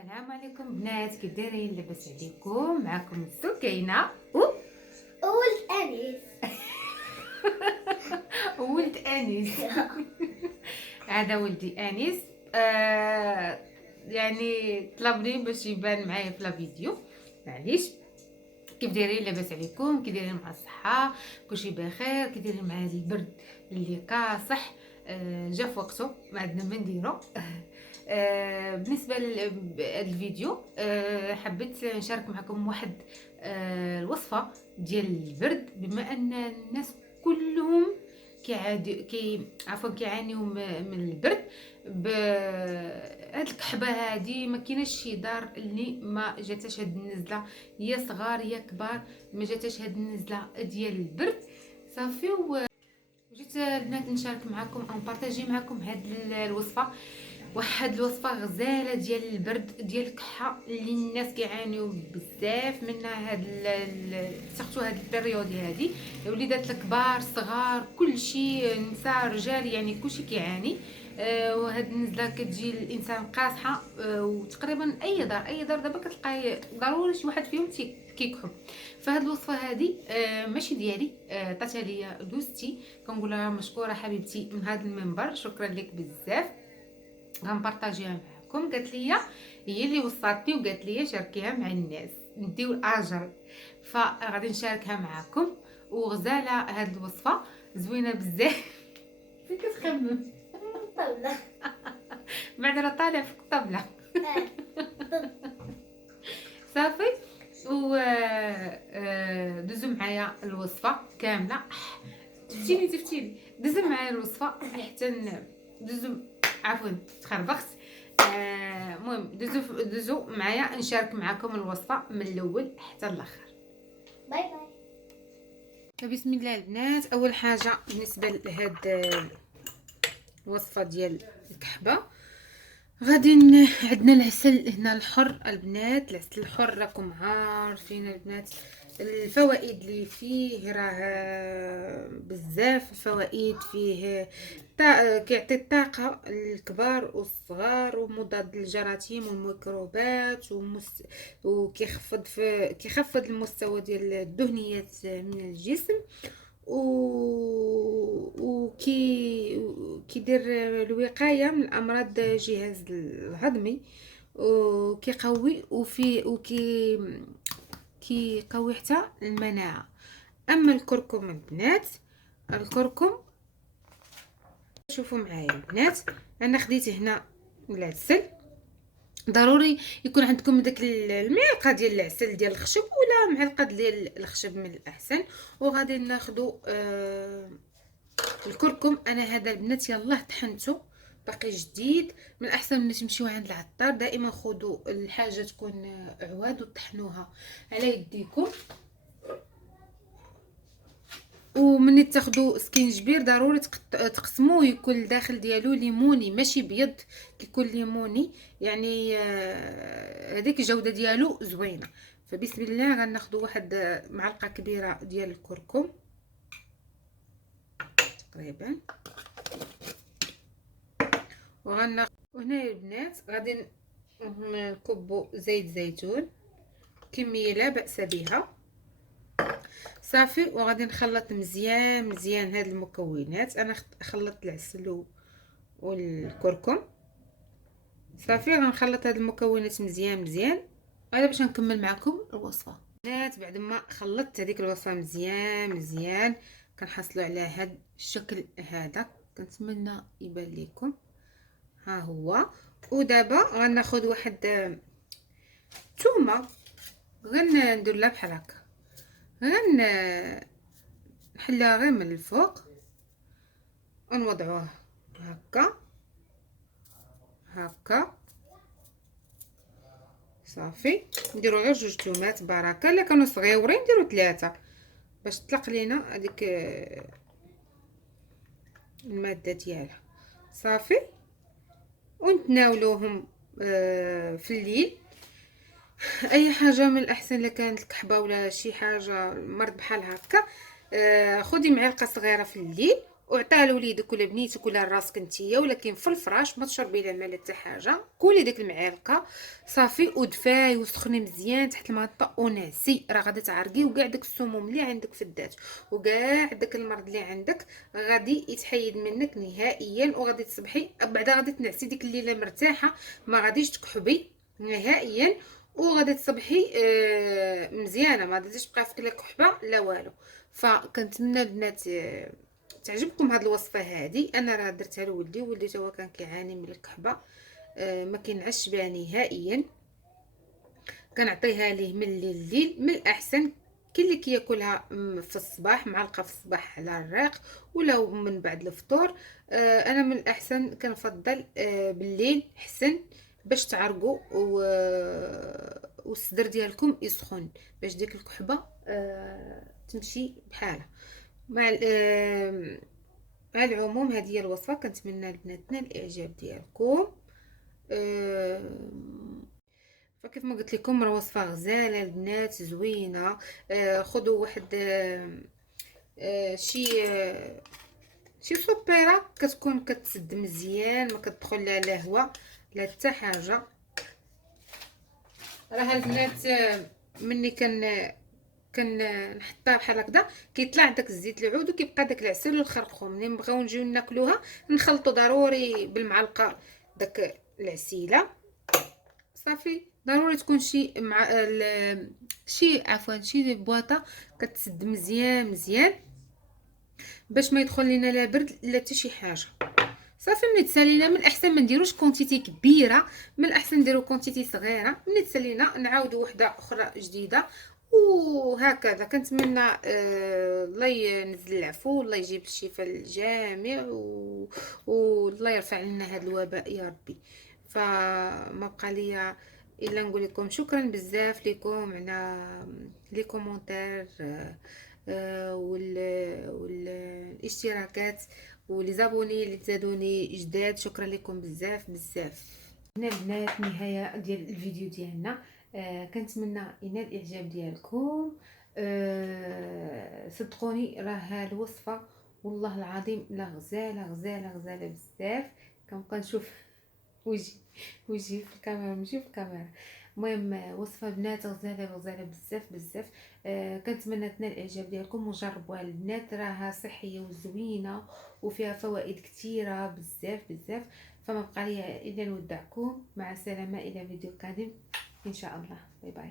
السلام عليكم بنات، كي دايرين؟ لاباس عليكم؟ معكم سكينه ولد أنيس. ولد انيس. هذا ولدي انيس. يعني طلبني باش يبان معايا في لا فيديو. معليش. كيف دايرين؟ لاباس عليكم؟ كي دايرين مع الصحه؟ كلشي بخير؟ كي دايرين مع هذا البرد اللي كاصح؟ جا في وقته، ما عندنا ما نديرو. بالنسبه لهذا الفيديو، حبيت نشارك معكم واحد الوصفه ديال البرد، بما ان الناس كلهم كيعانيو من البرد. بهاد الكحبه هادي ما كايناش شي دار اللي ما جاتش هاد النزله، يا صغار يا كبار، ما جاتش هاد النزله ديال البرد. صافي وجيت البنات نشارك معكم او نبارطاجي معكم هاد الوصفه. واحد الوصفه غزاله ديال البرد ديال الكحه اللي الناس كيعانيو بزاف منها سورتو هاد البيريود هادي. الوليدات الكبار الصغار كلشي، نساء رجال، يعني كلشي كيعاني. وهاد النزله كتجي الانسان قاصحه. وتقريبا اي دار دابا كتلقاي ضروري شي واحد فيهم كيكحو. فهاد الوصفه هادي ماشي ديالي، عطاتها ليا دوستي، كنقول لها مشكوره حبيبتي من هذا المنبر، شكرا لك بزاف. غنبارطاجيها معكم. قالت لي هي اللي وصاتني وقالت لي شاركيها مع الناس نديو الاجر، فغادي نشاركها معكم. وغزاله هاد الوصفه زوينه بزاف. فين كتخمم؟ طاولة. بعد راه طالع في الطبله. صافي. و دوزو معايا الوصفه كامله. تفتيني دوزو معايا الوصفه حتى دوزو، عفوا تخربقت. المهم دوزو معايا نشارك معكم الوصفه من الاول حتى الاخر. باي باي. فبسم الله البنات، اول حاجه بالنسبه لهاد الوصفه ديال الكحبه، غادي عندنا العسل هنا الحر البنات. العسل الحر راكم عارفين البنات الفوائد اللي فيه، راه بزاف الفوائد فيه. كيعطي الطاقه للكبار والصغار، ومضاد للجراثيم والميكروبات، كيخفض المستوى ديال الدهنيات من الجسم، كيدير الوقايه من امراض الجهاز الهضمي، وكيقوي كيقوي حتى المناعه. اما الكركم البنات، الكركم شوفوا معايا البنات، انا خديت هنا العسل. ضروري يكون عندكم داك المعلقه ديال العسل ديال الخشب، ولا معلقه ديال الخشب من الاحسن. وغادي ناخذوا الكركم. انا هذا البنات يلاه طحنته باقي جديد، من الاحسن ملي تمشيو عند العطار دائما خذوا الحاجه تكون عواد وطحنوها على يديكم. ومني تاخذوا سكينجبير ضروري تقسموه، يكون الداخل ديالو ليموني ماشي بيض، كيكون ليموني، يعني هذيك الجوده ديالو زوينه. فبسم الله غناخذوا واحد معلقه كبيره ديال الكركم تقريبا. وهنا البنات غادي نكبوا زيت زيتون كميه لا باس بها. صافي. وغادي نخلط مزيان هاد المكونات. انا خلطت العسل والكركم. صافي غنخلط هاد المكونات مزيان هذا باش نكمل معكم الوصفه. بنات بعد ما خلطت هذيك الوصفه مزيان كنحصلوا على هاد الشكل هذا، كنتمنى يبان لكم. ها هو. ودابا غناخذ واحد ثومه، غندير لها بحال هكا، نحلها غير من الفوق ونوضعوه هكا. صافي. نديرو غير 2 تومات بركه، الا كانوا صغيورين نديرو 3 باش تطلق لينا هذيك الماده ديالها. صافي. ونتناولوهم في الليل. اي حاجه من الاحسن الا كانت الكحبه ولا شي حاجه مرض بحال هكا، خدي معلقه صغيره في الليل وعطيها لوليدك ولا بنيتك ولا راسك نتيا، ولكن في الفراش ما تشربي لا الماء لا حتى حاجه. كولي ديك المعالقه صافي ودفاي وسخني مزيان تحت المغطاء وناسي، راه غادي تعرقي وكاع داك السموم اللي عندك في الذات وكاع داك المرض اللي عندك غادي يتحيد منك نهائيا، وغادي تصبحي بعدا غادي تنعسي ديك الليله مرتاحه، ما غاديش تكحبي نهائيا، وغادي تصبحي مزيانه، ما غاديش تبقى فيك لا كحبه لا والو. فكنتمنى البنات تعجبكم هاد الوصفه هادي. انا راه درتها لولدي، ولدي تا هو كان كيعاني من الكحبه، ما كينعش بها نهائيا، كنعطيها ليه من الليل. من الاحسن كاين اللي كياكلها في الصباح معلقه في الصباح على الريق ولا من بعد الفطور. انا من الاحسن كنفضل بالليل حسن باش تعرقوا والصدر ديالكم يسخن باش ديك الكحبه تمشي بحالها. مع العموم هذه هي الوصفه، كنتمنى البنات تنال الاعجاب ديالكم. فكيف ما قلت لكم راه وصفه غزاله البنات زوينه. خذوا واحد شي صبيره كتكون كتسد مزيان، ما كتدخل لا الهواء لا حتى حاجه. راه البنات مني كنحطها بحال هكذا كيطلع داك الزيت العود وكيبقى داك العسل والخرقوم. ملي نبغيو نجيو ناكلوها نخلطوا ضروري بالمعلقه داك العسيله. صافي ضروري تكون شي مع شي بواطه كتسد مزيان مزيان باش ما يدخل لينا لا برد لا حتى شي حاجه. صافي ملي تسالينا من الاحسن ما نديروش كونتيتي كبيره، من الاحسن نديرو كونتيتي صغيره. ملي تسالينا نعاودوا وحده اخرى جديده وهكذا. كنتمنى الله ينزل العفو والله يجيب الشفاء للجميع والله يرفع لنا هذا الوباء يا ربي. فما بقى ليا الا نقول لكم شكرا بزاف لكم على لي كومونتير والاشتراكات ولي زابوني اللي تزادوني جداد. شكرا لكم بزاف بزاف. هنا البنات نهايه ديال الفيديو ديالنا. كنتمنى ينال الاعجاب ديالكم. صدقوني راه الوصفه والله العظيم لا غزاله غزاله غزاله بزاف. كنبقى نشوف وجهي في الكاميرا ماشي في الكاميرا. المهم وصفه بنات غزاله غزاله بزاف بزاف. كنتمنى تنال الاعجاب ديالكم وجربوها البنات، راها صحيه وزوينه وفيها فوائد كثيره بزاف بزاف. فما بقى لي الا نودعكم مع السلامه الى فيديو قادم ان شاء الله. باي باي.